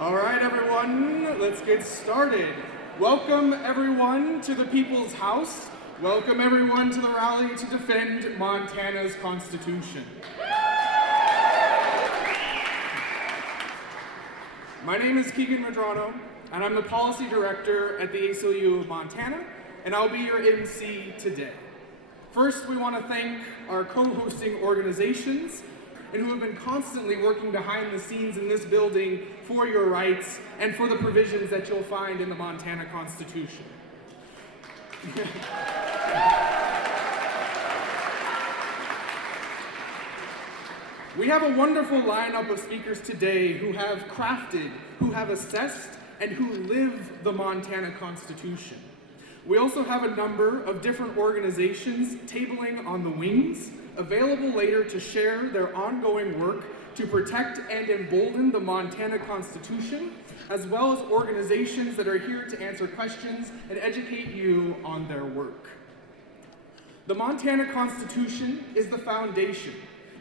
All right, everyone, let's get started. Welcome, everyone, to the People's House. Welcome, everyone, to the rally to defend Montana's Constitution. My name is Keegan Medrano, and I'm the Policy Director at the ACLU of Montana, and I'll be your MC today. First, we want to thank our co-hosting organizations and who have been constantly working behind the scenes in this building for your rights and for the provisions that you'll find in the Montana Constitution. We have a wonderful lineup of speakers today who have crafted, who have assessed, and who live the Montana Constitution. We also have a number of different organizations tabling on the wings, available later to share their ongoing work to protect and embolden the Montana Constitution, as well as organizations that are here to answer questions and educate you on their work. The Montana Constitution is the foundation,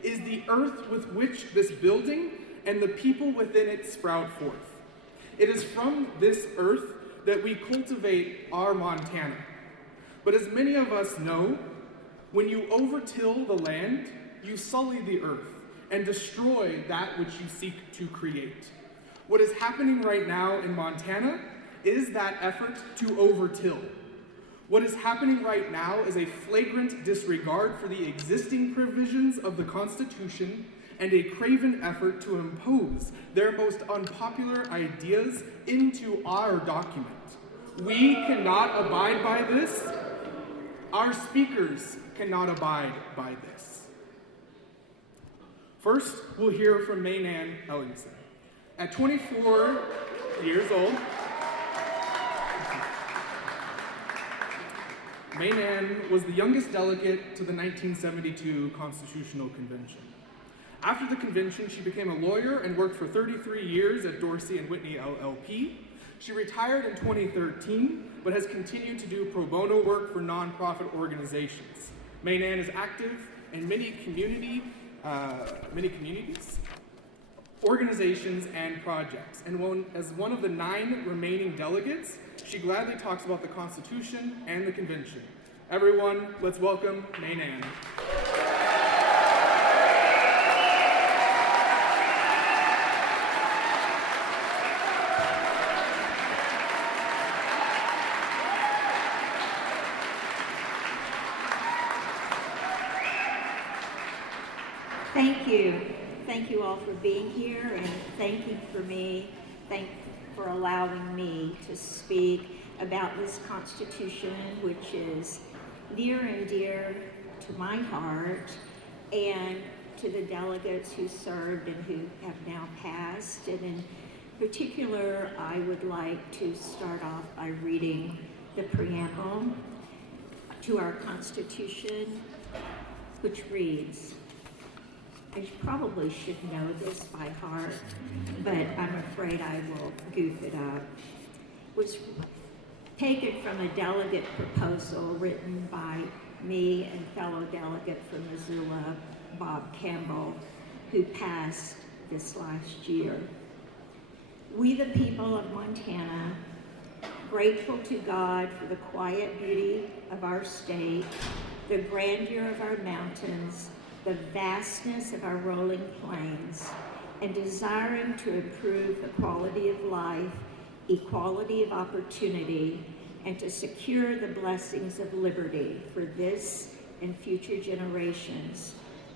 is the earth with which this building and the people within it sprout forth. It is from this earth that we cultivate our Montana. But as many of us know, when you overtill the land, you sully the earth and destroy that which you seek to create. What is happening right now in Montana is that effort to overtill. What is happening right now is a flagrant disregard for the existing provisions of the Constitution and a craven effort to impose their most unpopular ideas into our document. We cannot abide by this. Our speakers cannot abide by this. First, we'll hear from Mae Nan Ellingson. At 24 years old, Mae Nan was the youngest delegate to the 1972 Constitutional Convention. After the convention, she became a lawyer and worked for 33 years at Dorsey & Whitney LLP. She retired in 2013, but has continued to do pro bono work for nonprofit organizations. Mae Nan is active in many communities, organizations, and projects. And as one of the 9 remaining delegates, she gladly talks about the Constitution and the Convention. Everyone, let's welcome Mae Nan. Thank you. Thank you all for being here, and thank you for allowing me to speak about this Constitution, which is near and dear to my heart, and to the delegates who served and who have now passed. And in particular, I would like to start off by reading the preamble to our Constitution, which reads, I probably should know this by heart, but I'm afraid I will goof it up. It was taken from a delegate proposal written by me and fellow delegate from Missoula, Bob Campbell, who passed this last year. We, the people of Montana, grateful to God for the quiet beauty of our state, the grandeur of our mountains, the vastness of our rolling plains, and desiring to improve the quality of life, equality of opportunity, and to secure the blessings of liberty for this and future generations,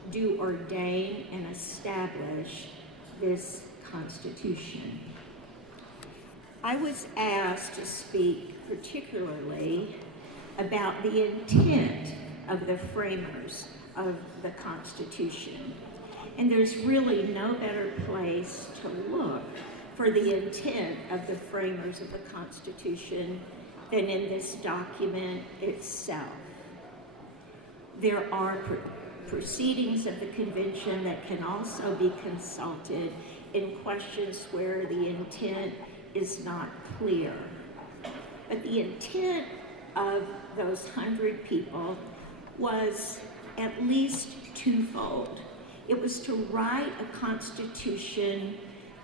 do ordain and establish this Constitution. I was asked to speak particularly about the intent of the framers of the Constitution. And there's really no better place to look for the intent of the framers of the Constitution than in this document itself. There are proceedings of the convention that can also be consulted in questions where the intent is not clear. But the intent of those 100 people was at least twofold. It was to write a constitution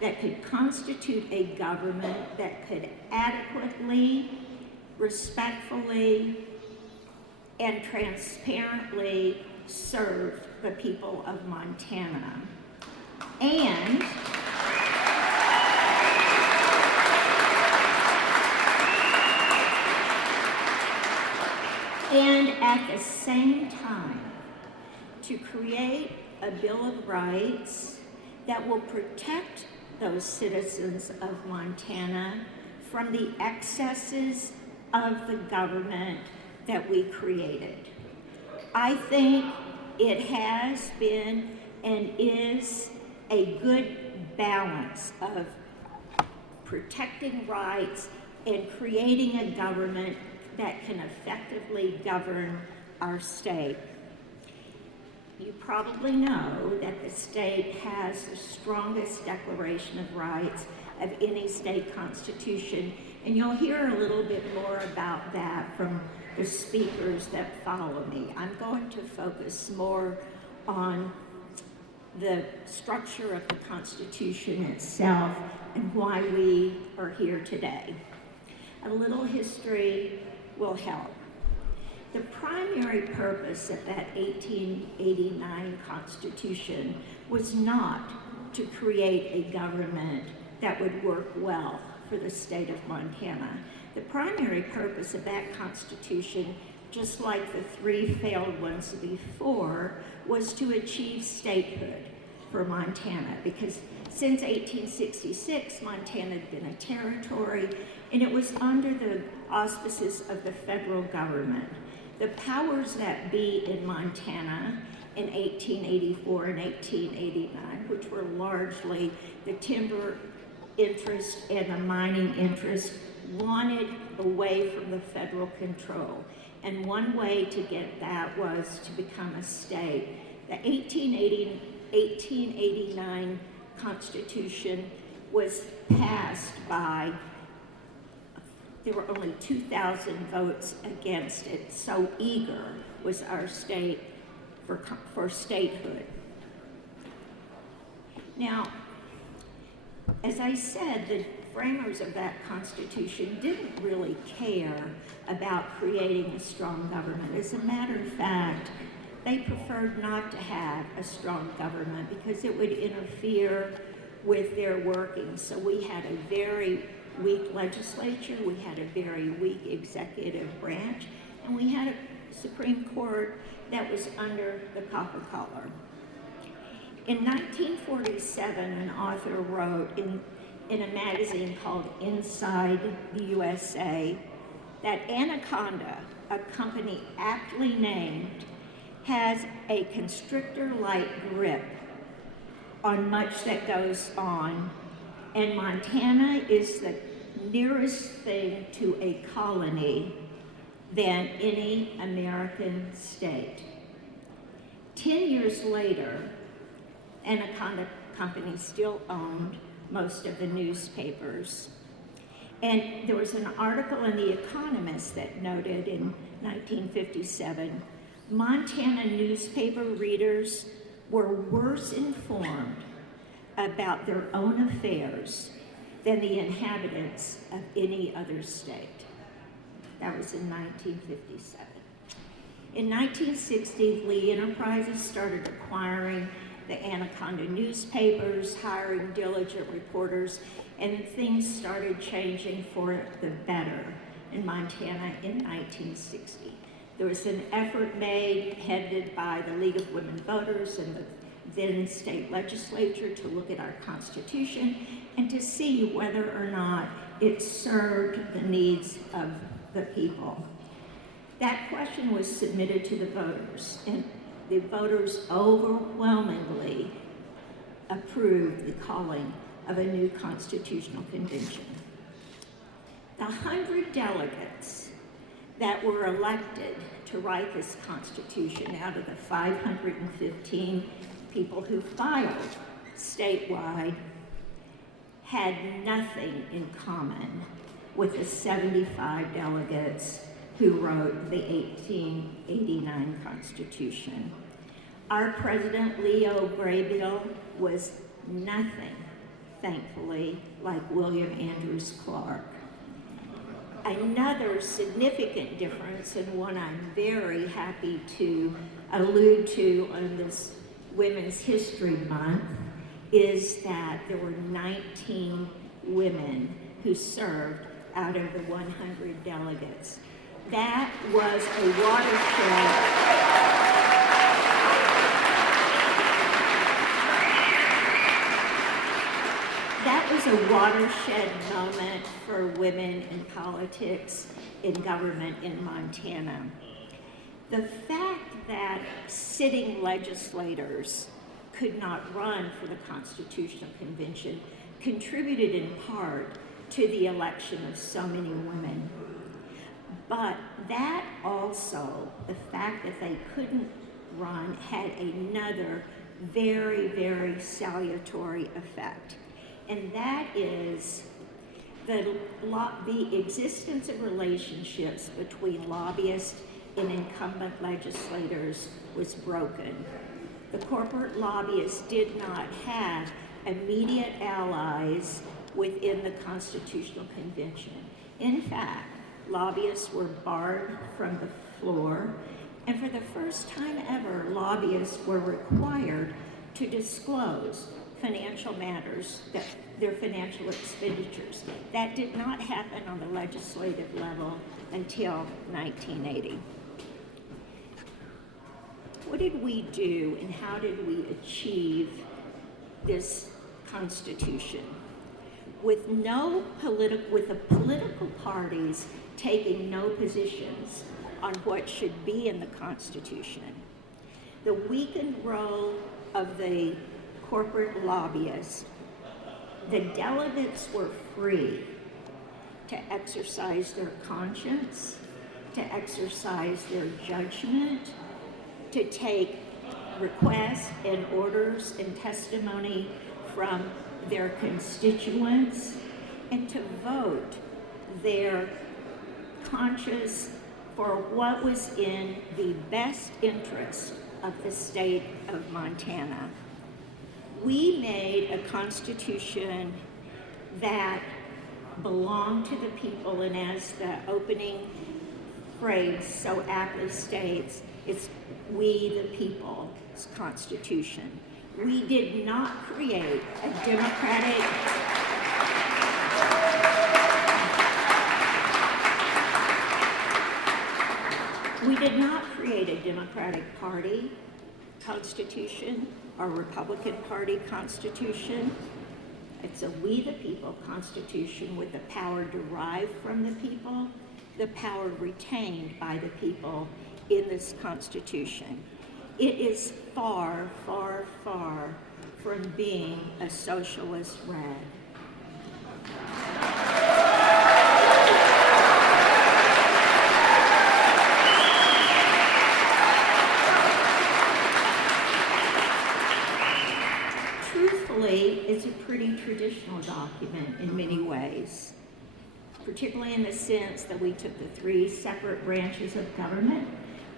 that could constitute a government that could adequately, respectfully, and transparently serve the people of Montana. And at the same time, to create a Bill of Rights that will protect those citizens of Montana from the excesses of the government that we created. I think it has been and is a good balance of protecting rights and creating a government that can effectively govern our state. You probably know that the state has the strongest Declaration of Rights of any state constitution, and you'll hear a little bit more about that from the speakers that follow me. I'm going to focus more on the structure of the Constitution itself and why we are here today. A little history will help. The primary purpose of that 1889 Constitution was not to create a government that would work well for the state of Montana. The primary purpose of that Constitution, just like the three failed ones before, was to achieve statehood for Montana, because since 1866, Montana had been a territory, and it was under the auspices of the federal government. The powers that be in Montana in 1884 and 1889, which were largely the timber interest and the mining interest, wanted away from the federal control. And one way to get that was to become a state. The 1889 Constitution was passed by, there were only 2,000 votes against it. So eager was our state for statehood. Now, as I said, the framers of that Constitution didn't really care about creating a strong government. As a matter of fact, they preferred not to have a strong government because it would interfere with their working. So we had a very weak legislature, we had a very weak executive branch, and we had a Supreme Court that was under the copper collar. In 1947, an author wrote in a magazine called Inside the USA that Anaconda, a company aptly named, has a constrictor-like grip on much that goes on, and Montana is the nearest thing to a colony than any American state. 10 years later, Anaconda Company still owned most of the newspapers. And there was an article in The Economist that noted in 1957, Montana newspaper readers were worse informed about their own affairs than the inhabitants of any other state. That was in 1957. In 1960, Lee Enterprises started acquiring the Anaconda newspapers, hiring diligent reporters, and things started changing for the better in Montana in 1960. There was an effort made, headed by the League of Women Voters and the then state legislature, to look at our Constitution and to see whether or not it served the needs of the people. That question was submitted to the voters, and the voters overwhelmingly approved the calling of a new Constitutional Convention. The 100 delegates that were elected to write this Constitution out of the 515 people who filed statewide had nothing in common with the 75 delegates who wrote the 1889 Constitution. Our President Leo Graybill was nothing thankfully, like William Andrews Clark. Another significant difference, and one I'm very happy to allude to on this Women's History Month, is that there were 19 women who served out of the 100 delegates. That was a watershed. That was a watershed moment for women in politics, in government in Montana. The fact that sitting legislators could not run for the Constitutional Convention contributed in part to the election of so many women. But that also, the fact that they couldn't run, had another very, very salutary effect. And that is the existence of relationships between lobbyists and incumbent legislators was broken. The corporate lobbyists did not have immediate allies within the Constitutional Convention. In fact, lobbyists were barred from the floor, and for the first time ever, lobbyists were required to disclose financial matters, their financial expenditures. That did not happen on the legislative level until 1980. What did we do and how did we achieve this Constitution? With the political parties taking no positions on what should be in the Constitution, the weakened role of the corporate lobbyists, the delegates were free to exercise their conscience, to exercise their judgment, to take requests and orders and testimony from their constituents, and to vote their conscience for what was in the best interest of the state of Montana. We made a constitution that belonged to the people, and as the opening phrase so aptly states, it's we the people's Constitution. We did not create a democratic Party Constitution or Republican Party Constitution. It's a we the people Constitution with the power derived from the people, the power retained by the people in this Constitution. It is far, far, far from being a socialist rag. Truthfully, it's a pretty traditional document in many ways, particularly in the sense that we took the three separate branches of government,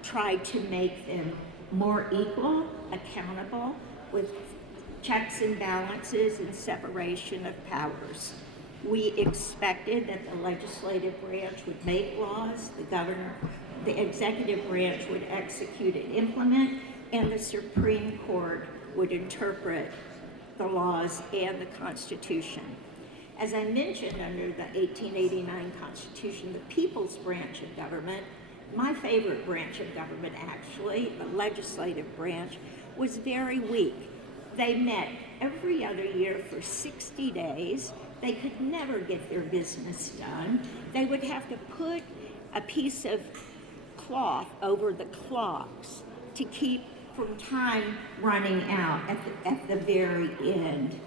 tried to make them more equal, accountable, with checks and balances and separation of powers. We expected that the legislative branch would make laws, the executive branch would execute and implement, and the Supreme Court would interpret the laws and the Constitution. As I mentioned, under the 1889 Constitution, the people's branch of government, my favorite branch of government actually, the legislative branch, was very weak. They met every other year for 60 days. They could never get their business done. They would have to put a piece of cloth over the clocks to keep from time running out at the very end.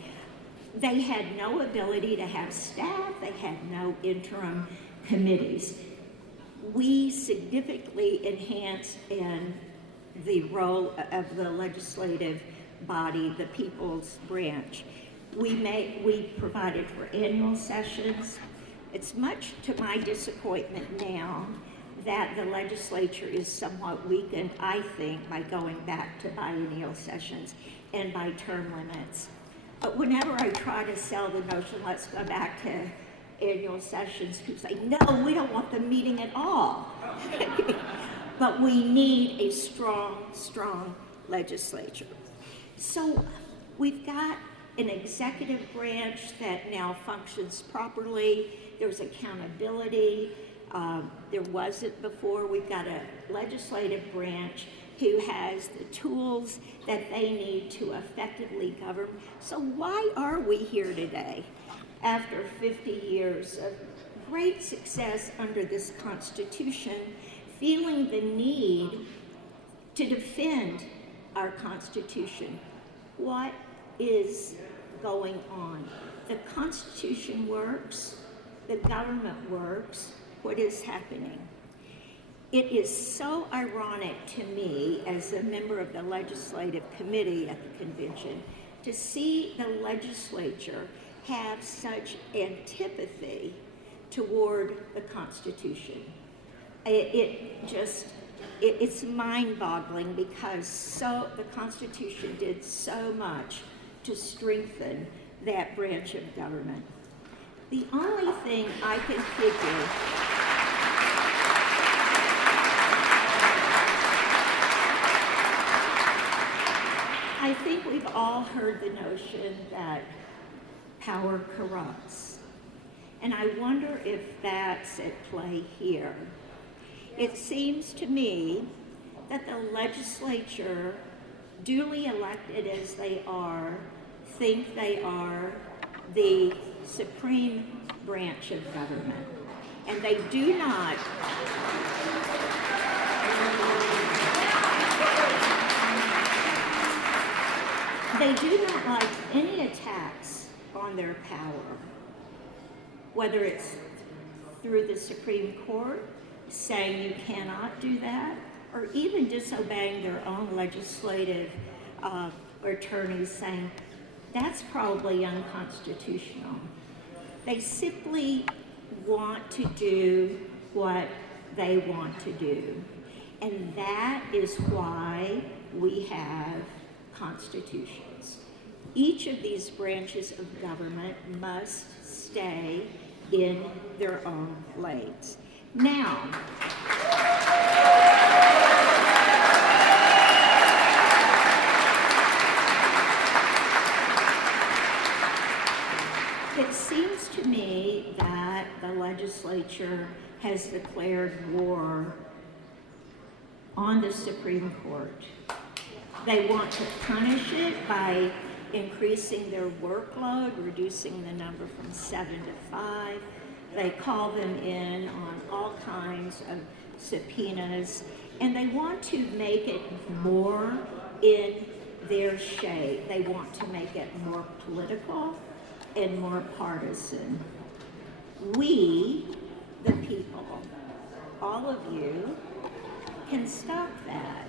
They had no ability to have staff. They had no interim committees. We significantly enhanced in the role of the legislative body, the people's branch. We provided for annual sessions. It's much to my disappointment now that the legislature is somewhat weakened, I think, by going back to biennial sessions and by term limits. But whenever I try to sell the notion, let's go back to annual sessions, people say, no, we don't want the meeting at all. But we need a strong, strong legislature. So we've got an executive branch that now functions properly. There's accountability. There wasn't before. We've got a legislative branch who has the tools that they need to effectively govern. So why are we here today after 50 years of great success under this Constitution, feeling the need to defend our Constitution? What is going on? The Constitution works, the government works. What is happening? It is so ironic to me as a member of the legislative committee at the convention to see the legislature have such antipathy toward the Constitution. It's mind-boggling because the Constitution did so much to strengthen that branch of government. The only thing I can figure I think we've all heard the notion that power corrupts. And I wonder if that's at play here. It seems to me that the legislature, duly elected as they are, think they are the supreme branch of government. And they do not like any attacks on their power, whether it's through the Supreme Court saying you cannot do that, or even disobeying their own legislative attorneys saying that's probably unconstitutional. They simply want to do what they want to do. And that is why we have constitutions. Each of these branches of government must stay in their own lanes. Now, it seems to me that the legislature has declared war on the Supreme Court. They want to punish it by increasing their workload, reducing the number from 7 to 5. They call them in on all kinds of subpoenas, and they want to make it more in their shade. They want to make it more political and more partisan. We, the people, all of you, can stop that.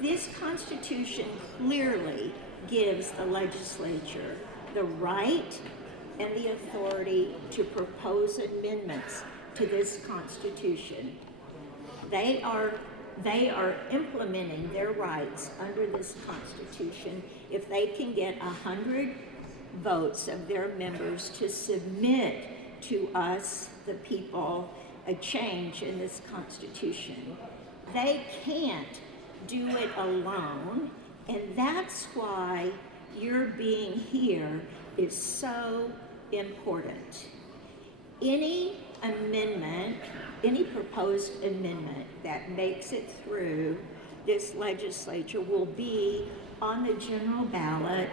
This Constitution clearly gives the legislature the right and the authority to propose amendments to this Constitution. They are implementing their rights under this Constitution if they can get 100 votes of their members to submit to us, the people, a change in this Constitution. They can't do it alone, and that's why your being here is so important. Any amendment, any proposed amendment that makes it through this legislature will be on the general ballot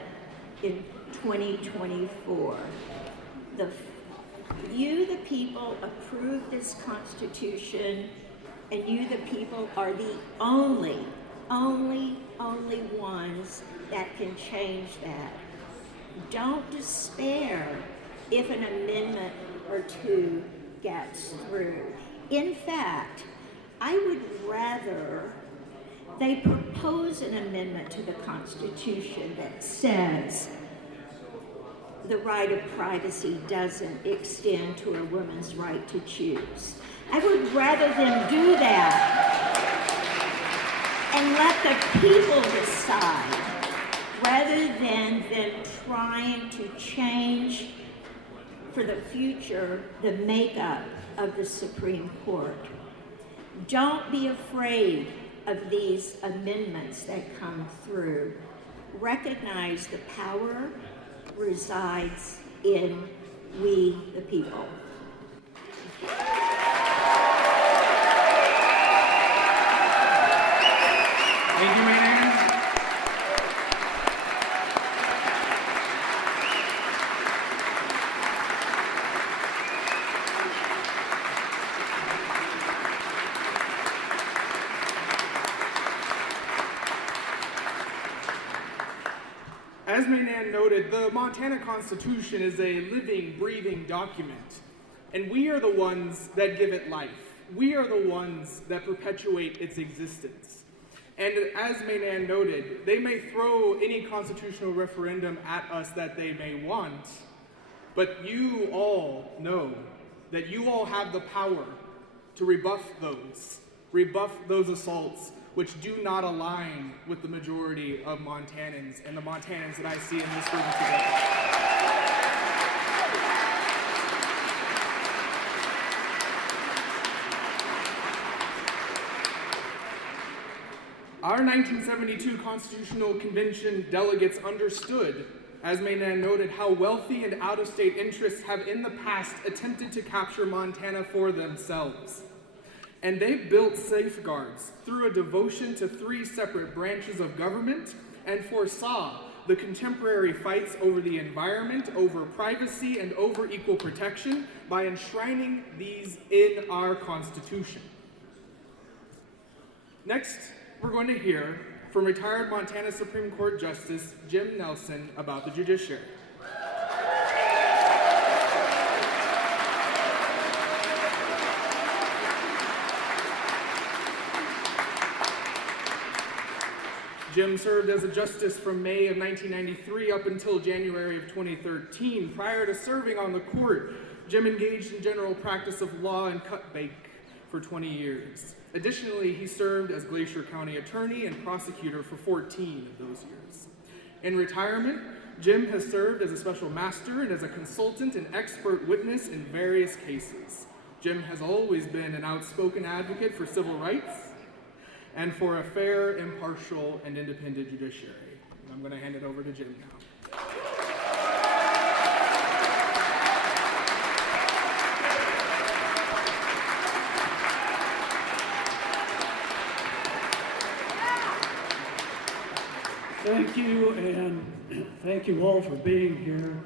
in 2024. You, the people, approve this Constitution, and you, the people, are the only ones that can change that. Don't despair if an amendment or two gets through. In fact, I would rather they propose an amendment to the Constitution that says the right of privacy doesn't extend to a woman's right to choose. I would rather them do that and let the people decide rather than them trying to change for the future the makeup of the Supreme Court. Don't be afraid of these amendments that come through. Recognize the power resides in we the people. Thank you, Mae Nan. As Mae Nan noted, the Montana Constitution is a living, breathing document, and we are the ones that give it life. We are the ones that perpetuate its existence. And as Mae Nan noted, they may throw any constitutional referendum at us that they may want, but you all know that you all have the power to rebuff those assaults which do not align with the majority of Montanans and the Montanans that I see in this room today. Our 1972 Constitutional Convention delegates understood, as Mae Nan noted, how wealthy and out-of-state interests have in the past attempted to capture Montana for themselves. And they built safeguards through a devotion to 3 separate branches of government and foresaw the contemporary fights over the environment, over privacy, and over equal protection by enshrining these in our Constitution. Next, we're going to hear from retired Montana Supreme Court Justice Jim Nelson about the judiciary. Jim served as a justice from May of 1993 up until January of 2013. Prior to serving on the court, Jim engaged in general practice of law and cut bake for 20 years. Additionally, he served as Glacier County attorney and prosecutor for 14 of those years. In retirement, Jim has served as a special master and as a consultant and expert witness in various cases. Jim has always been an outspoken advocate for civil rights and for a fair, impartial, and independent judiciary. And I'm going to hand it over to Jim now. Thank you, and thank you all for being here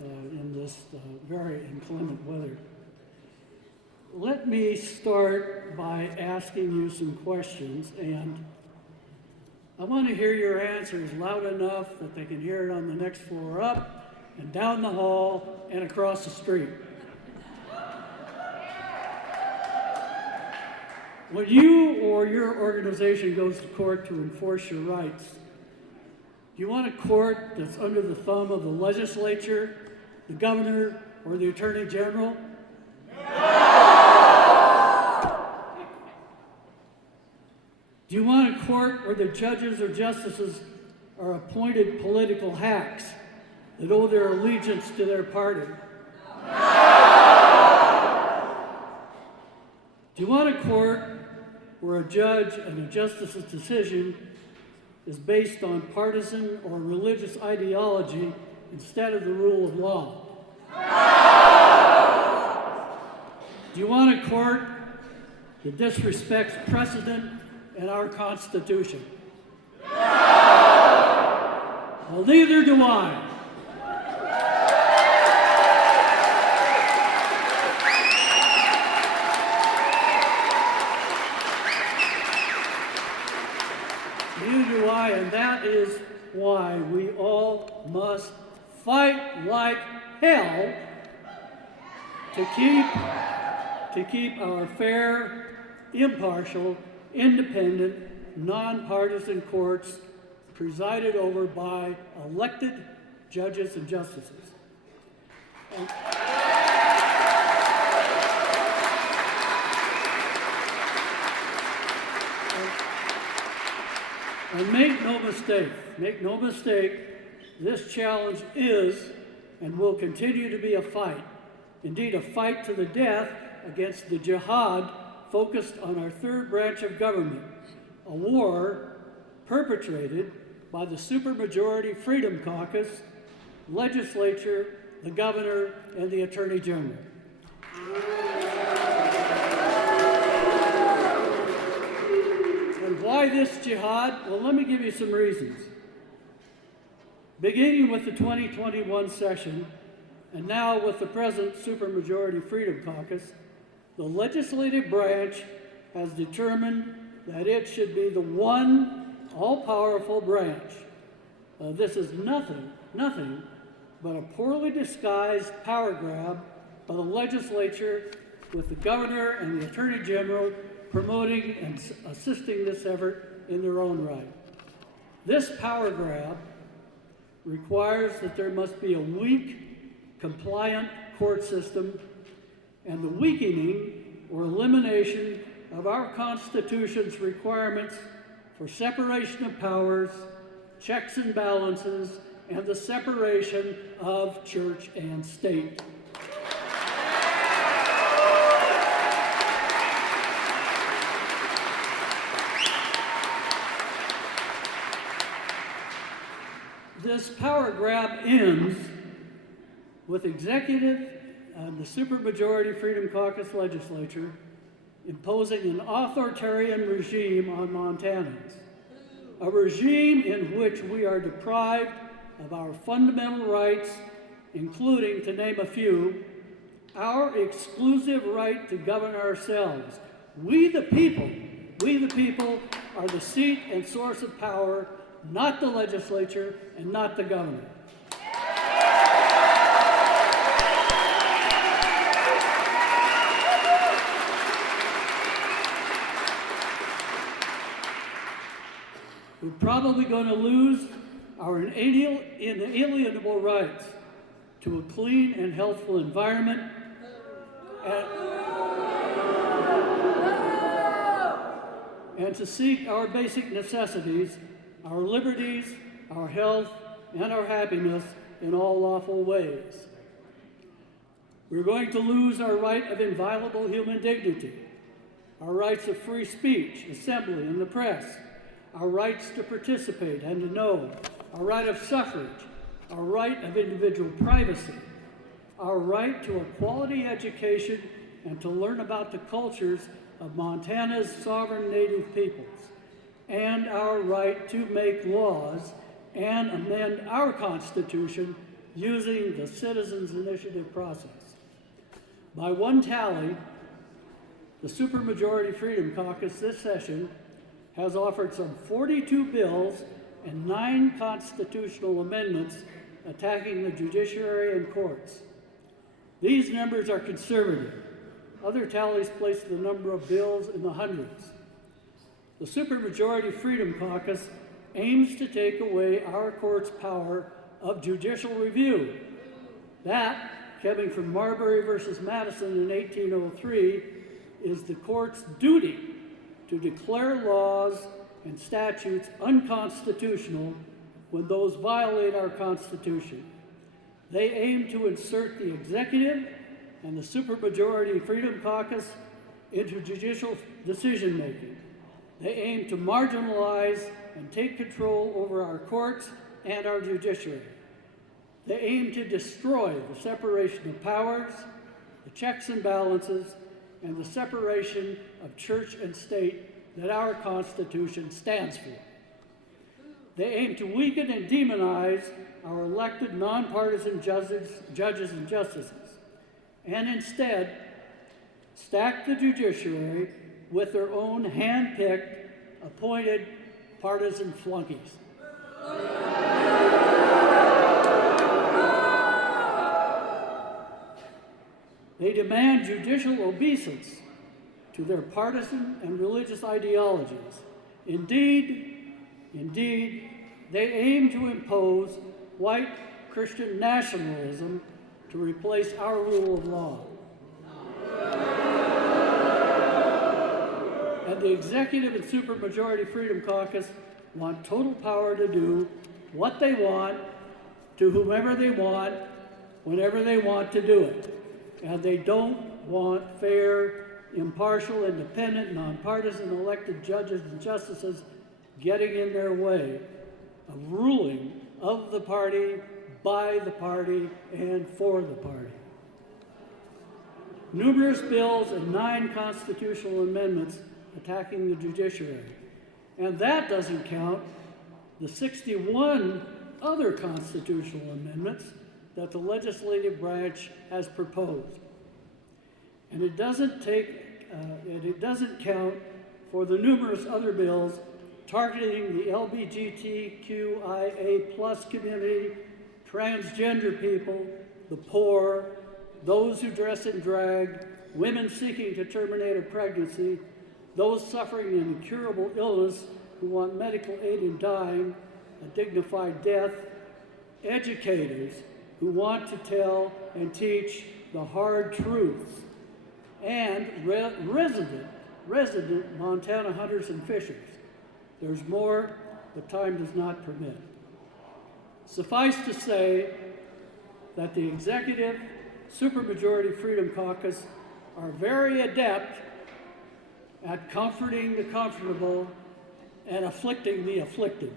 in this very inclement weather. Let me start by asking you some questions, and I want to hear your answers loud enough that they can hear it on the next floor up, and down the hall, and across the street. When you or your organization goes to court to enforce your rights, do you want a court that's under the thumb of the legislature, the governor, or the attorney general? Do you want a court where the judges or justices are appointed political hacks that owe their allegiance to their party? Do you want a court where a judge and a justice's decision is based on partisan or religious ideology instead of the rule of law? Do you want a court that disrespects precedent and our Constitution? Well, neither do I. Neither do I, and that is why we all must fight like hell to keep our fair, impartial, independent, nonpartisan courts presided over by elected judges and justices. And make no make no mistake, this challenge is and will continue to be a fight. Indeed, a fight to the death against the jihad focused on our third branch of government, a war perpetrated by the supermajority Freedom Caucus, Legislature, the Governor, and the Attorney General. And why this jihad? Well, let me give you some reasons. Beginning with the 2021 session, and now with the present supermajority Freedom Caucus, the legislative branch has determined that it should be the one all-powerful branch. This is nothing but a poorly disguised power grab by the legislature, with the governor and the attorney general promoting and assisting this effort in their own right. This power grab requires that there must be a weak, compliant court system, and the weakening or elimination of our Constitution's requirements for separation of powers, checks and balances, and the separation of church and state. This power grab ends with executive and the supermajority Freedom Caucus legislature imposing an authoritarian regime on Montanans, a regime in which we are deprived of our fundamental rights, including, to name a few, our exclusive right to govern ourselves. We the people are the seat and source of power, not the legislature and not the governor. We're probably going to lose our inalienable rights to a clean and healthful environment and to seek our basic necessities, our liberties, our health, and our happiness in all lawful ways. We're going to lose our right of inviolable human dignity, our rights of free speech, assembly, and the press, our rights to participate and to know, our right of suffrage, our right of individual privacy, our right to a quality education and to learn about the cultures of Montana's sovereign native peoples, and our right to make laws and amend our Constitution using the Citizens' Initiative process. By one tally, the supermajority Freedom Caucus this session has offered some 42 bills and 9 constitutional amendments attacking the judiciary and courts. These numbers are conservative. Other tallies place the number of bills in the hundreds. The supermajority Freedom Caucus aims to take away our court's power of judicial review. That, coming from Marbury versus Madison in 1803, is the court's duty to declare laws and statutes unconstitutional when those violate our Constitution. They aim to insert the executive and the supermajority Freedom Caucus into judicial decision-making. They aim to marginalize and take control over our courts and our judiciary. They aim to destroy the separation of powers, the checks and balances, and the separation of church and state that our Constitution stands for. They aim to weaken and demonize our elected nonpartisan judges and justices, and instead stack the judiciary with their own hand-picked, appointed partisan flunkies. They demand judicial obeisance to their partisan and religious ideologies. Indeed, they aim to impose white Christian nationalism to replace our rule of law. And the executive and supermajority Freedom Caucus want total power to do what they want, to whomever they want, whenever they want to do it. And they don't want fair, impartial, independent, nonpartisan elected judges and justices getting in their way of ruling of the party, by the party, and for the party. Numerous bills and 9 constitutional amendments attacking the judiciary. And that doesn't count the 61 other constitutional amendments that the legislative branch has proposed. And it doesn't count for the numerous other bills targeting the LGBTQIA+ community, transgender people, the poor, those who dress in drag, women seeking to terminate a pregnancy, those suffering an incurable illness who want medical aid in dying, a dignified death, educators who want to tell and teach the hard truths, and resident Montana hunters and fishers. There's more, but time does not permit. Suffice to say that the executive supermajority Freedom Caucus are very adept at comforting the comfortable and afflicting the afflicted.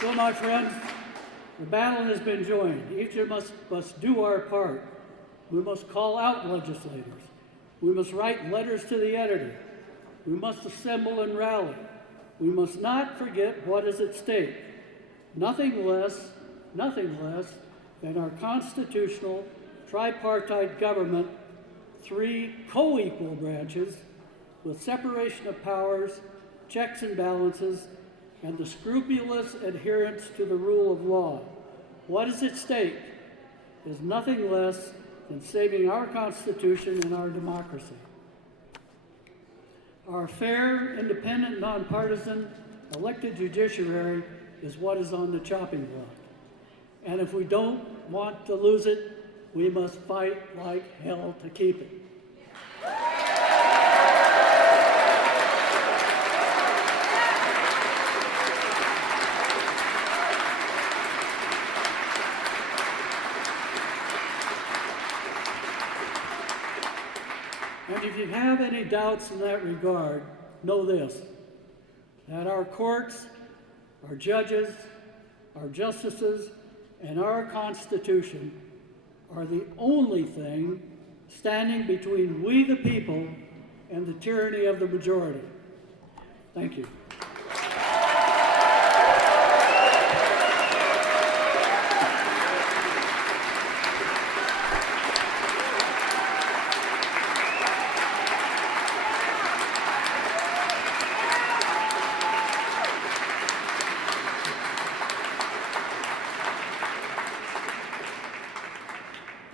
So, my friends, the battle has been joined. Each of us must do our part. We must call out legislators. We must write letters to the editor. We must assemble and rally. We must not forget what is at stake. Nothing less than our constitutional tripartite government, 3 co-equal branches with separation of powers, checks and balances, and the scrupulous adherence to the rule of law. What is at stake is nothing less than saving our Constitution and our democracy. Our fair, independent, nonpartisan, elected judiciary is what is on the chopping block. And if we don't want to lose it, we must fight like hell to keep it. And if you have any doubts in that regard, know this, that our courts, our judges, our justices, and our Constitution are the only thing standing between we the people and the tyranny of the majority. Thank you.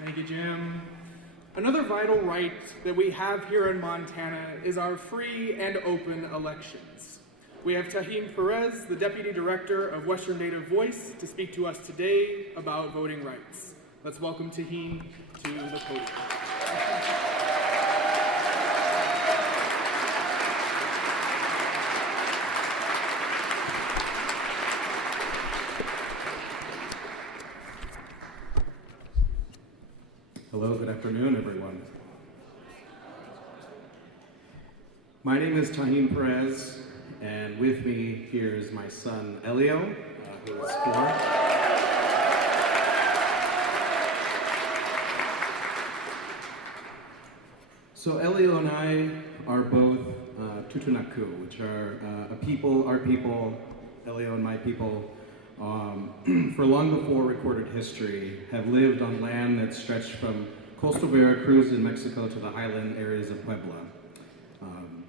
Thank you, Jim. Another vital right that we have here in Montana is our free and open elections. We have Perez, the Deputy Director of Western Native Voice, to speak to us today about voting rights. Let's welcome Taheen to the podium. Hello, good afternoon, everyone. My name is Taheen Perez, and with me here is my son, Elio, who is 4. So Elio and I are both Tutunaku, which are our people, Elio and my people, for long before recorded history, have lived on land that stretched from coastal Veracruz in Mexico to the highland areas of Puebla.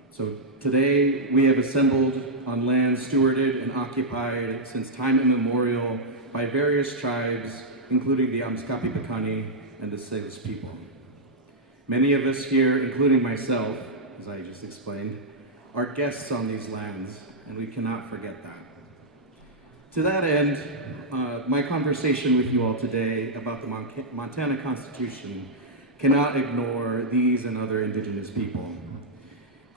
So today we have assembled on land stewarded and occupied since time immemorial by various tribes, including the Amskapi Pekani and the Salis people. Many of us here, including myself, as I just explained, are guests on these lands, and we cannot forget that. To that end, my conversation with you all today about the Montana Constitution cannot ignore these and other Indigenous people.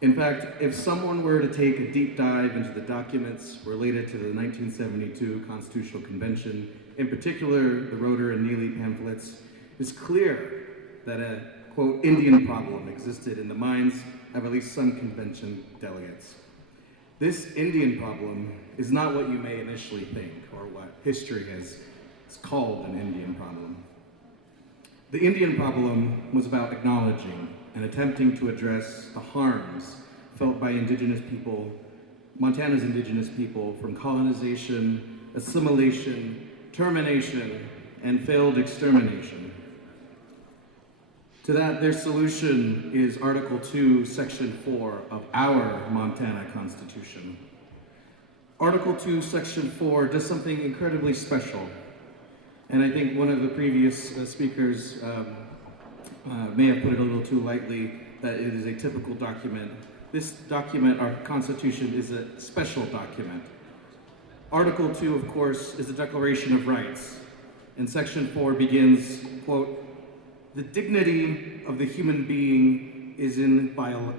In fact, if someone were to take a deep dive into the documents related to the 1972 Constitutional Convention, in particular the Roeder and Neely pamphlets, it's clear that a, quote, Indian problem existed in the minds of at least some convention delegates. This Indian problem is not what you may initially think, or what history has called an Indian problem. The Indian problem was about acknowledging and attempting to address the harms felt by Indigenous people, Montana's Indigenous people, from colonization, assimilation, termination, and failed extermination. To that, their solution is Article 2, Section 4 of our Montana Constitution. Article 2, Section 4 does something incredibly special. And I think one of the previous speakers may have put it a little too lightly, that it is a typical document. This document, our Constitution, is a special document. Article 2, of course, is the Declaration of Rights. And Section 4 begins, quote, "The dignity of the human being is inviolable,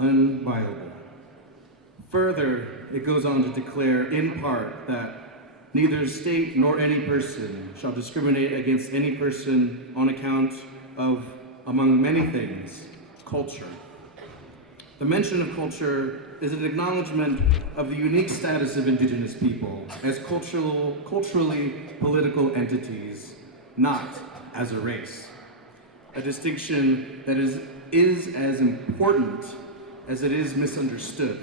unviolable." Further, it goes on to declare, in part, that neither state nor any person shall discriminate against any person on account of, among many things, culture. The mention of culture is an acknowledgement of the unique status of Indigenous people as culturally political entities, not as a race. A distinction that is as important as it is misunderstood.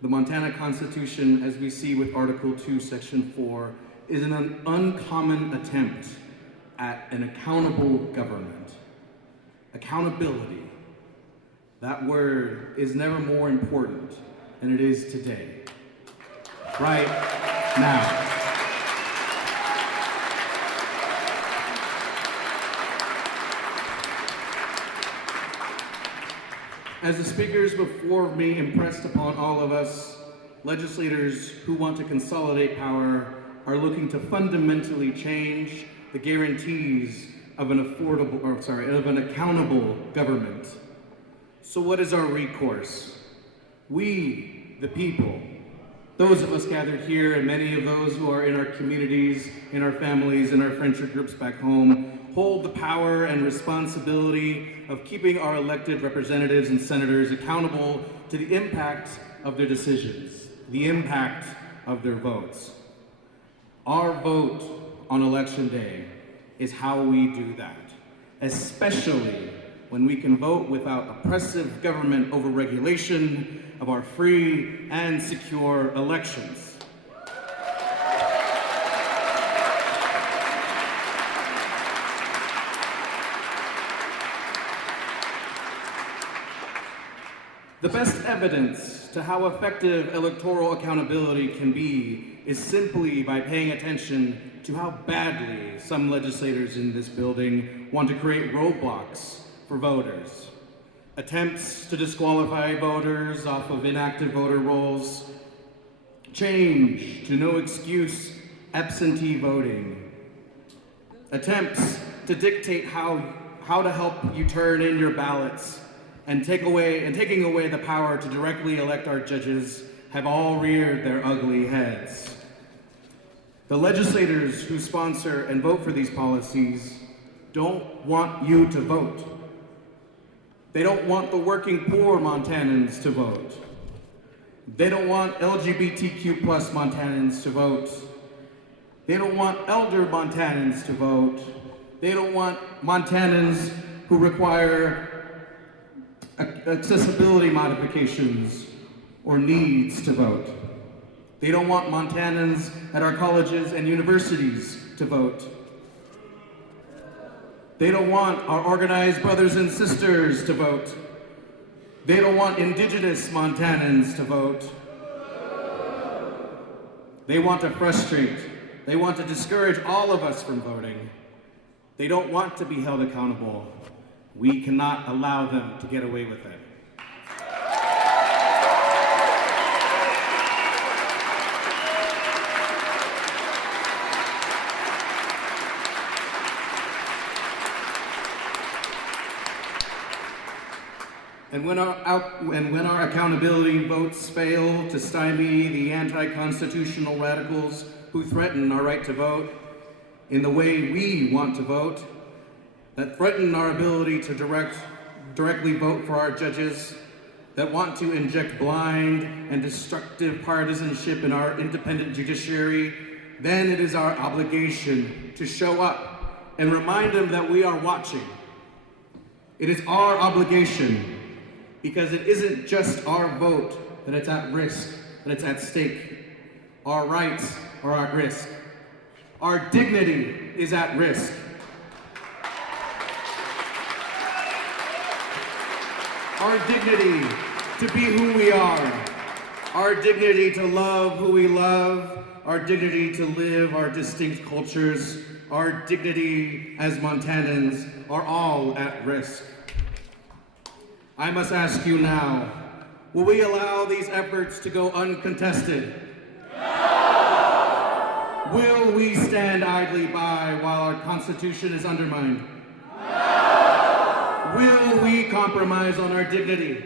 The Montana Constitution, as we see with Article 2, Section 4, is an uncommon attempt at an accountable government. Accountability. That word is never more important than it is today. Right now. As the speakers before me impressed upon all of us, legislators who want to consolidate power are looking to fundamentally change the guarantees of an accountable government. So what is our recourse? We, the people, those of us gathered here and many of those who are in our communities, in our families, in our friendship groups back home, hold the power and responsibility of keeping our elected representatives and senators accountable to the impact of their decisions, the impact of their votes. Our vote on Election Day is how we do that, especially when we can vote without oppressive government overregulation of our free and secure elections. The best evidence to how effective electoral accountability can be is simply by paying attention to how badly some legislators in this building want to create roadblocks for voters. Attempts to disqualify voters off of inactive voter rolls, change to no excuse absentee voting, attempts to dictate how to help you turn in your ballots, and taking away the power to directly elect our judges have all reared their ugly heads. The legislators who sponsor and vote for these policies don't want you to vote. They don't want the working poor Montanans to vote. They don't want LGBTQ+ Montanans to vote. They don't want elder Montanans to vote. They don't want Montanans who require accessibility modifications or needs to vote. They don't want Montanans at our colleges and universities to vote. They don't want our organized brothers and sisters to vote. They don't want Indigenous Montanans to vote. They want to frustrate. They want to discourage all of us from voting. They don't want to be held accountable. We cannot allow them to get away with it. And when our accountability votes fail to stymie the anti-constitutional radicals who threaten our right to vote in the way we want to vote, that threaten our ability to directly vote for our judges, that want to inject blind and destructive partisanship in our independent judiciary, then it is our obligation to show up and remind them that we are watching. It is our obligation, because it isn't just our vote that it's at risk, that it's at stake. Our rights are at risk. Our dignity is at risk. Our dignity to be who we are. Our dignity to love who we love. Our dignity to live our distinct cultures. Our dignity as Montanans are all at risk. I must ask you now, will we allow these efforts to go uncontested? No! Will we stand idly by while our Constitution is undermined? No! Will we compromise on our dignity?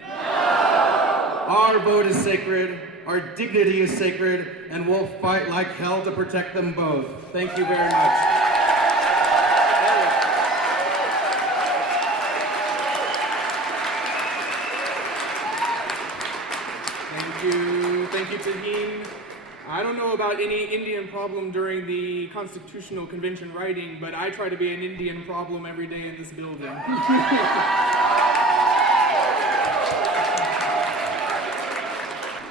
No! Our vote is sacred, our dignity is sacred, and we'll fight like hell to protect them both. Thank you very much. Thank you, Tahim. I don't know about any Indian problem during the Constitutional Convention writing, but I try to be an Indian problem every day in this building.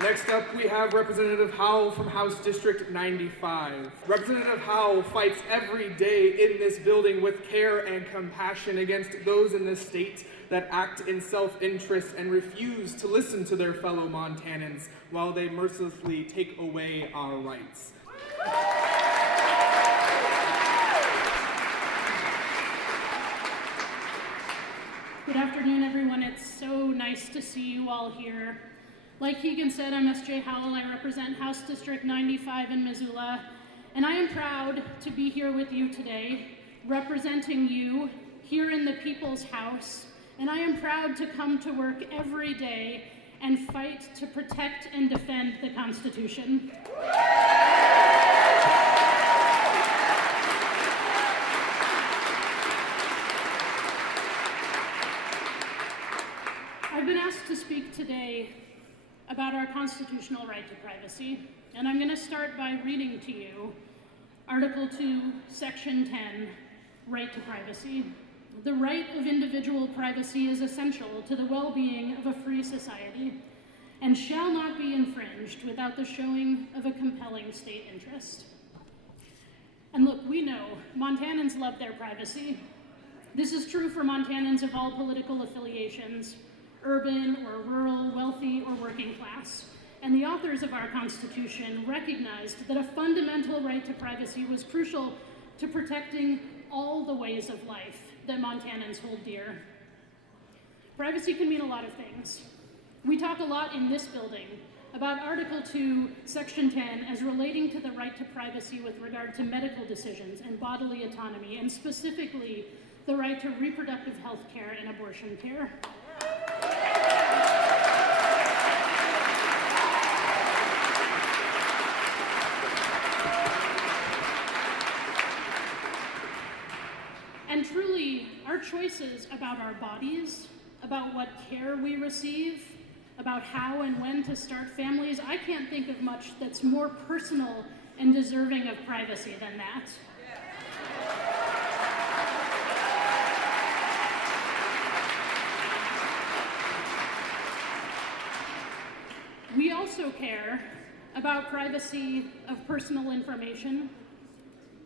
Next up, we have Representative Howell from House District 95. Representative Howell fights every day in this building with care and compassion against those in this state that act in self-interest and refuse to listen to their fellow Montanans while they mercilessly take away our rights. Good afternoon, everyone. It's so nice to see you all here. Like Keegan said, I'm S.J. Howell. I represent House District 95 in Missoula, and I am proud to be here with you today, representing you here in the People's House, and I am proud to come to work every day and fight to protect and defend the Constitution. I've been asked to speak today about our constitutional right to privacy, and I'm going to start by reading to you Article 2, Section 10, Right to Privacy. The right of individual privacy is essential to the well-being of a free society and shall not be infringed without the showing of a compelling state interest. And look, we know Montanans love their privacy. This is true for Montanans of all political affiliations, urban or rural, wealthy or working class. And the authors of our Constitution recognized that a fundamental right to privacy was crucial to protecting all the ways of life that Montanans hold dear. Privacy can mean a lot of things. We talk a lot in this building about Article 2, Section 10 as relating to the right to privacy with regard to medical decisions and bodily autonomy, and specifically the right to reproductive health care and abortion care. And truly, our choices about our bodies, about what care we receive, about how and when to start families, I can't think of much that's more personal and deserving of privacy than that. We also care about privacy of personal information,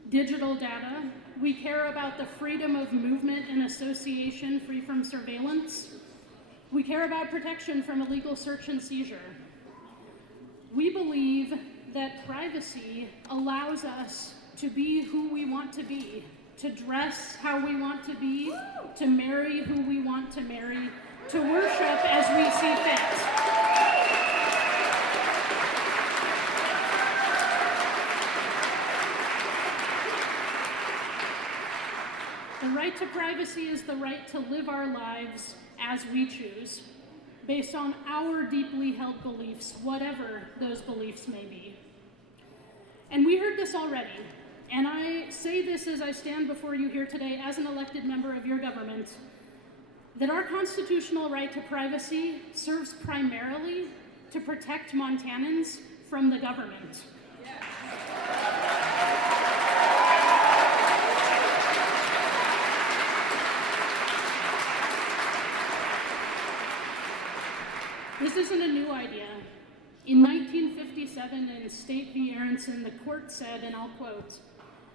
digital data. We care about the freedom of movement and association free from surveillance. We care about protection from illegal search and seizure. We believe that privacy allows us to be who we want to be, to dress how we want to be, to marry who we want to marry, to worship as we see fit. The right to privacy is the right to live our lives as we choose, based on our deeply held beliefs, whatever those beliefs may be. And we heard this already, and I say this as I stand before you here today as an elected member of your government, that our constitutional right to privacy serves primarily to protect Montanans from the government. This isn't a new idea. In 1957, in State v. Aronson, the court said, and I'll quote,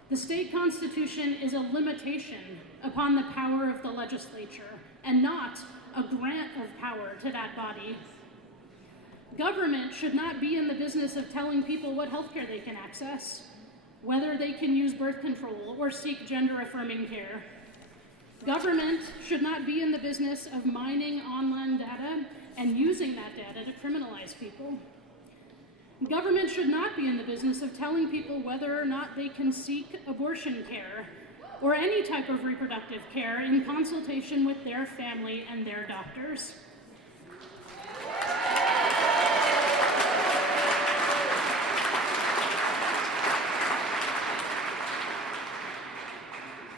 "The state constitution is a limitation upon the power of the legislature, and not a grant of power to that body. Government should not be in the business of telling people what healthcare they can access, whether they can use birth control or seek gender-affirming care. Government should not be in the business of mining online data and using that data to criminalize people. Government should not be in the business of telling people whether or not they can seek abortion care or any type of reproductive care in consultation with their family and their doctors."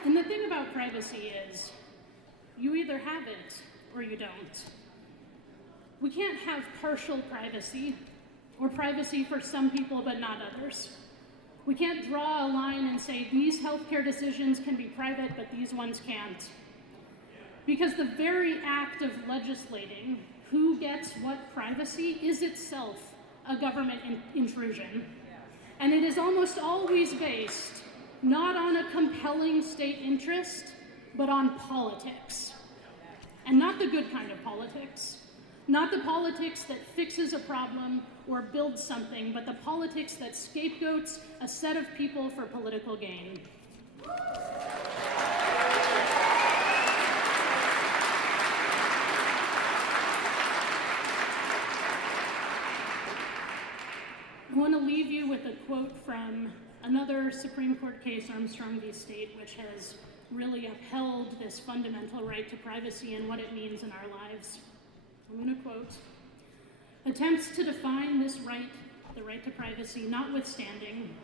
And the thing about privacy is, you either have it or you don't. We can't have partial privacy, or privacy for some people but not others. We can't draw a line and say these healthcare decisions can be private but these ones can't. Because the very act of legislating who gets what privacy is itself a government intrusion. And it is almost always based not on a compelling state interest, but on politics. And not the good kind of politics. Not the politics that fixes a problem or builds something, but the politics that scapegoats a set of people for political gain. I want to leave you with a quote from another Supreme Court case, Armstrong v. State, which has really upheld this fundamental right to privacy and what it means in our lives. I'm going to quote, "Attempts to define this right, the right to privacy, notwithstanding,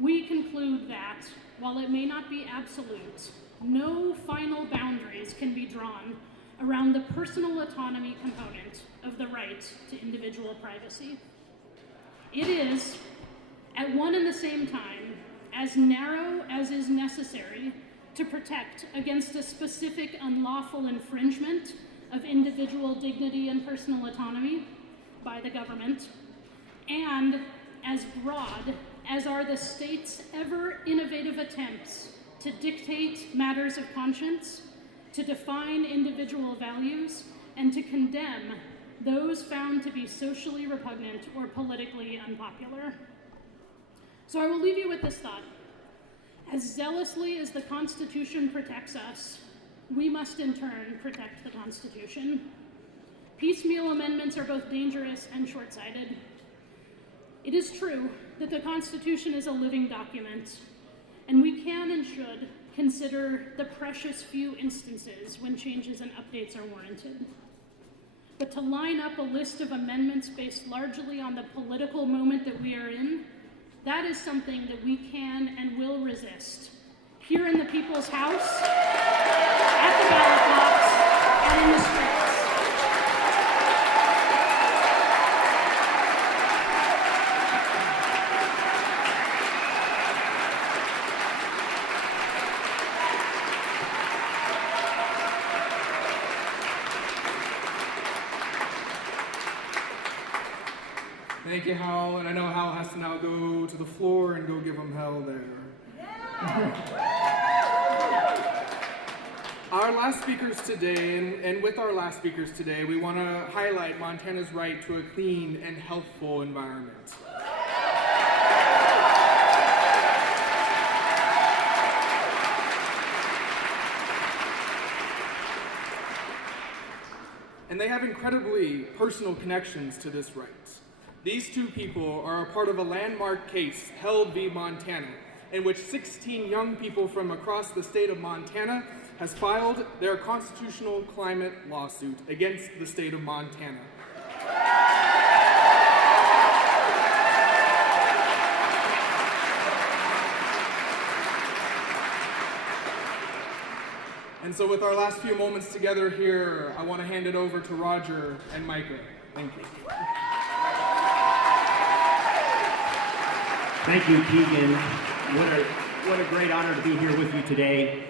we conclude that, while it may not be absolute, no final boundaries can be drawn around the personal autonomy component of the right to individual privacy. It is, at one and the same time, as narrow as is necessary to protect against a specific unlawful infringement of individual dignity and personal autonomy by the government, and as broad as are the state's ever innovative attempts to dictate matters of conscience, to define individual values, and to condemn those found to be socially repugnant or politically unpopular." So I will leave you with this thought. As zealously as the Constitution protects us, we must in turn protect the Constitution. Piecemeal amendments are both dangerous and short-sighted. It is true that the Constitution is a living document, and we can and should consider the precious few instances when changes and updates are warranted. But to line up a list of amendments based largely on the political moment that we are in, that is something that we can and will resist. Here in the People's House, at the ballot box, and in the streets. Thank you, Hal, and I know Hal has to now go to the floor and go give him hell there. Our last speakers today, and with our last speakers today, we want to highlight Montana's right to a clean and healthful environment. And they have incredibly personal connections to this right. These two people are a part of a landmark case, Held v. Montana, in which 16 young people from across the state of Montana has filed their constitutional climate lawsuit against the state of Montana. And so with our last few moments together here, I want to hand it over to Roger and Micah. Thank you. Thank you, Keegan. What a great honor to be here with you today.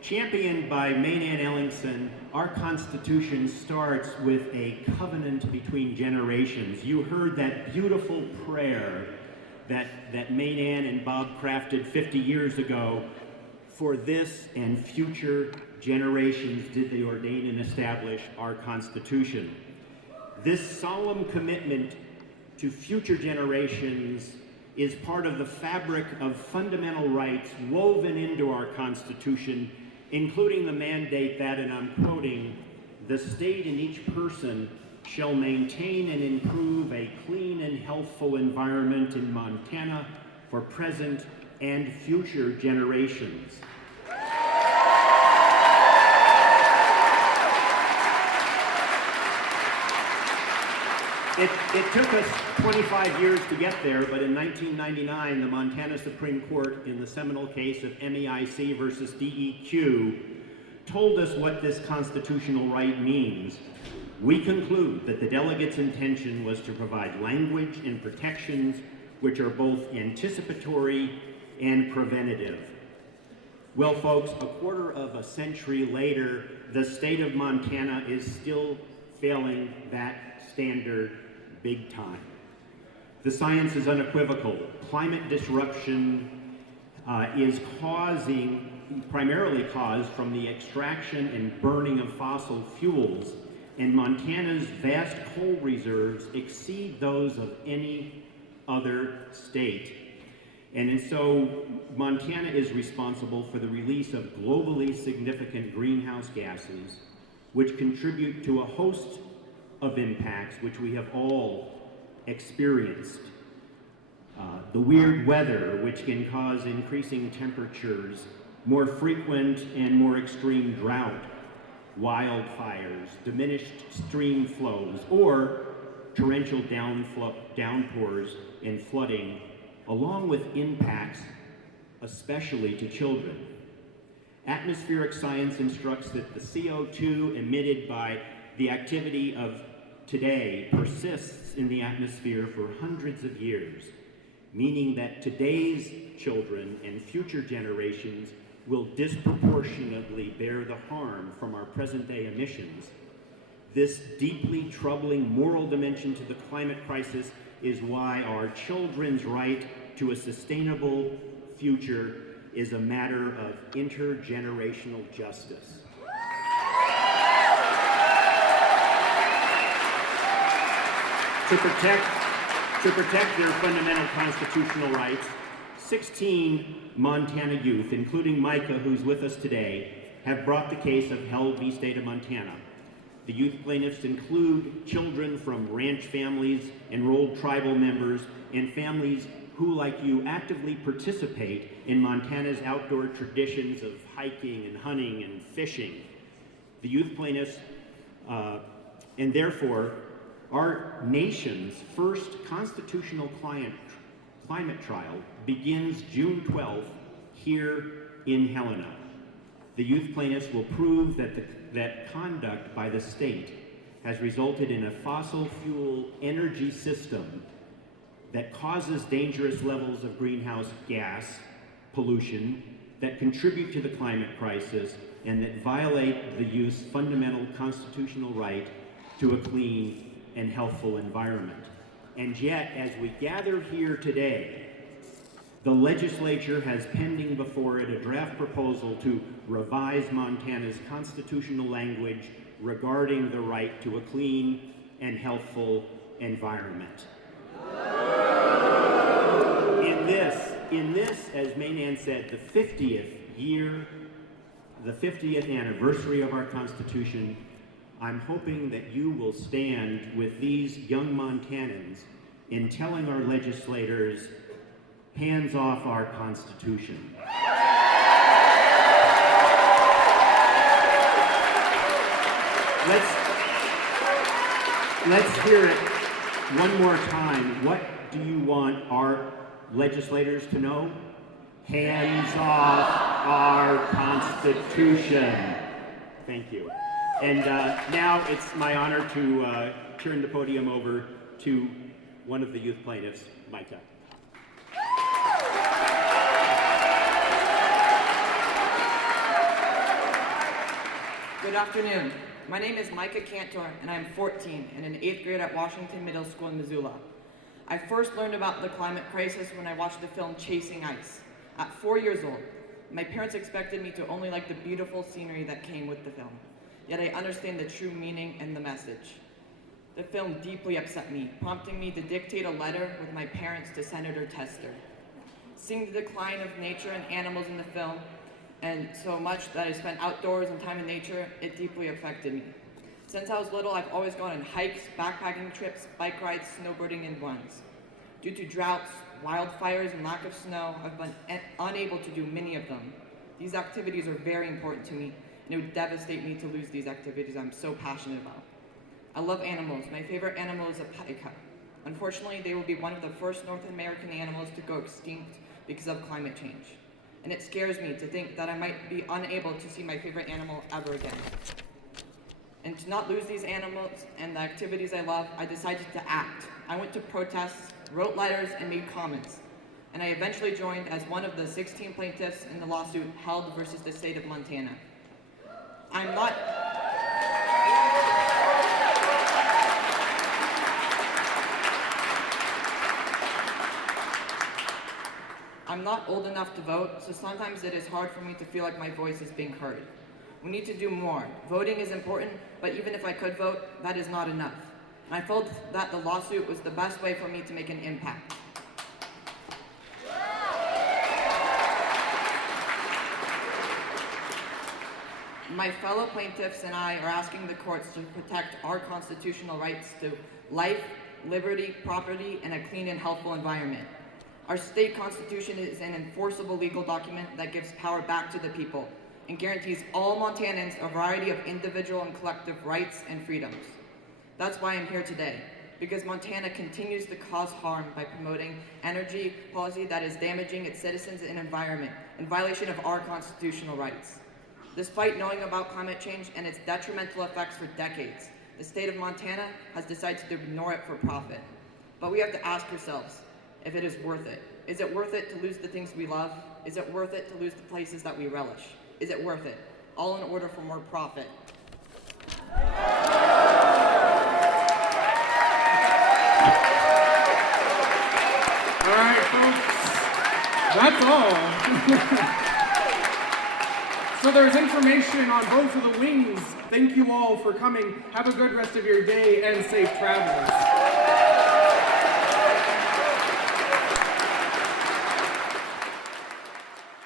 Championed by Mae Nan Ellingson, our Constitution starts with a covenant between generations. You heard that beautiful prayer that Mae Nan and Bob crafted 50 years ago. For this and future generations did they ordain and establish our Constitution. This solemn commitment to future generations is part of the fabric of fundamental rights woven into our Constitution, including the mandate that, and I'm quoting, "The state and each person shall maintain and improve a clean and healthful environment in Montana for present and future generations." It took us 25 years to get there, but in 1999, the Montana Supreme Court, in the seminal case of MEIC versus DEQ, told us what this constitutional right means. We conclude that the delegates' intention was to provide language and protections which are both anticipatory and preventative. Well, folks, a quarter of a century later, the state of Montana is still failing that standard big time. The science is unequivocal. Climate disruption is primarily caused from the extraction and burning of fossil fuels, and Montana's vast coal reserves exceed those of any other state. And so Montana is responsible for the release of globally significant greenhouse gases, which contribute to a host of impacts which we have all experienced. The weird weather, which can cause increasing temperatures, more frequent and more extreme drought, wildfires, diminished stream flows, or torrential downpours and flooding, along with impacts especially to children. Atmospheric science instructs that the CO2 emitted by the activity of today persists in the atmosphere for hundreds of years, meaning that today's children and future generations will disproportionately bear the harm from our present-day emissions. This deeply troubling moral dimension to the climate crisis is why our children's right to a sustainable future is a matter of intergenerational justice. To protect their fundamental constitutional rights, 16 Montana youth, including Micah, who's with us today, have brought the case of Hell v. State of Montana. The youth plaintiffs include children from ranch families, enrolled tribal members, and families who, like you, actively participate in Montana's outdoor traditions of hiking and hunting and fishing. The youth plaintiffs, and therefore, our nation's first constitutional climate trial begins June 12th here in Helena. The youth plaintiffs will prove that conduct by the state has resulted in a fossil fuel energy system that causes dangerous levels of greenhouse gas pollution, that contribute to the climate crisis, and that violate the youth's fundamental constitutional right to a clean and healthful environment. And yet, as we gather here today, the legislature has pending before it a draft proposal to revise Montana's constitutional language regarding the right to a clean and healthful environment. In this, as Mae Nan said, the 50th anniversary of our Constitution, I'm hoping that you will stand with these young Montanans in telling our legislators, Hands off our Constitution. Let's hear it one more time. What do you want our legislators to know? Hands off our Constitution. Thank you. And now it's my honor to turn the podium over to one of the youth plaintiffs, Micah. Good afternoon. My name is Micah Cantor, and I'm 14 and in 8th grade at Washington Middle School in Missoula. I first learned about the climate crisis when I watched the film Chasing Ice. At 4 years old, my parents expected me to only like the beautiful scenery that came with the film, yet I understand the true meaning and the message. The film deeply upset me, prompting me to dictate a letter with my parents to Senator Tester. Seeing the decline of nature and animals in the film, and so much that I spent outdoors and time in nature, it deeply affected me. Since I was little, I've always gone on hikes, backpacking trips, bike rides, snowboarding, and runs. Due to droughts, wildfires, and lack of snow, I've been unable to do many of them. These activities are very important to me, and it would devastate me to lose these activities I'm so passionate about. I love animals. My favorite animal is a pika. Unfortunately, they will be one of the first North American animals to go extinct because of climate change. And it scares me to think that I might be unable to see my favorite animal ever again. And to not lose these animals and the activities I love, I decided to act. I went to protests, wrote letters, and made comments. And I eventually joined as one of the 16 plaintiffs in the lawsuit held versus the state of Montana. I'm not old enough to vote, so sometimes it is hard for me to feel like my voice is being heard. We need to do more. Voting is important, but even if I could vote, that is not enough. And I felt that the lawsuit was the best way for me to make an impact. My fellow plaintiffs and I are asking the courts to protect our constitutional rights to life, liberty, property, and a clean and healthful environment. Our state constitution is an enforceable legal document that gives power back to the people and guarantees all Montanans a variety of individual and collective rights and freedoms. That's why I'm here today, because Montana continues to cause harm by promoting energy policy that is damaging its citizens and environment in violation of our constitutional rights. Despite knowing about climate change and its detrimental effects for decades, the state of Montana has decided to ignore it for profit. But we have to ask ourselves if it is worth it. Is it worth it to lose the things we love? Is it worth it to lose the places that we relish? Is it worth it? All in order for more profit. All right, folks, that's all. So there's information on both of the wings. Thank you all for coming. Have a good rest of your day and safe travels.